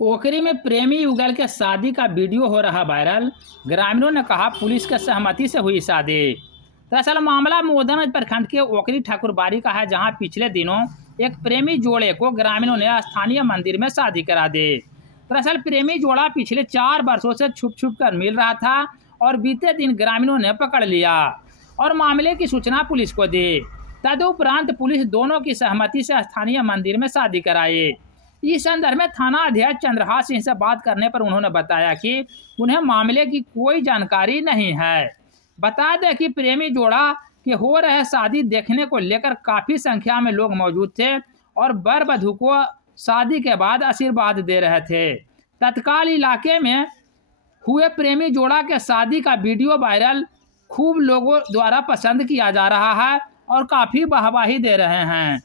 ओखरी में प्रेमी युगल के शादी का वीडियो हो रहा वायरल। ग्रामीणों ने कहा पुलिस के सहमति से हुई शादी। दरअसल मामला मोदनगंज प्रखंड के ओखरी ठाकुरबाड़ी का है, जहां पिछले दिनों एक प्रेमी जोड़े को ग्रामीणों ने स्थानीय मंदिर में शादी करा दी। दरअसल प्रेमी जोड़ा पिछले 4 वर्षों से छुप छुप कर मिल रहा था और बीते दिन ग्रामीणों ने पकड़ लिया और मामले की सूचना पुलिस को दी। तदुपरांत पुलिस दोनों की सहमति से स्थानीय मंदिर में शादी कराई। इस संदर्भ में थाना अध्यक्ष चंद्रहास सिंह से बात करने पर उन्होंने बताया कि उन्हें मामले की कोई जानकारी नहीं है। बता दें कि प्रेमी जोड़ा के हो रहे शादी देखने को लेकर काफी संख्या में लोग मौजूद थे और वर वधू को शादी के बाद आशीर्वाद दे रहे थे। तत्काल इलाके में हुए प्रेमी जोड़ा के शादी का वीडियो वायरल खूब लोगों द्वारा पसंद किया जा रहा है और काफी वाहवाही दे रहे हैं।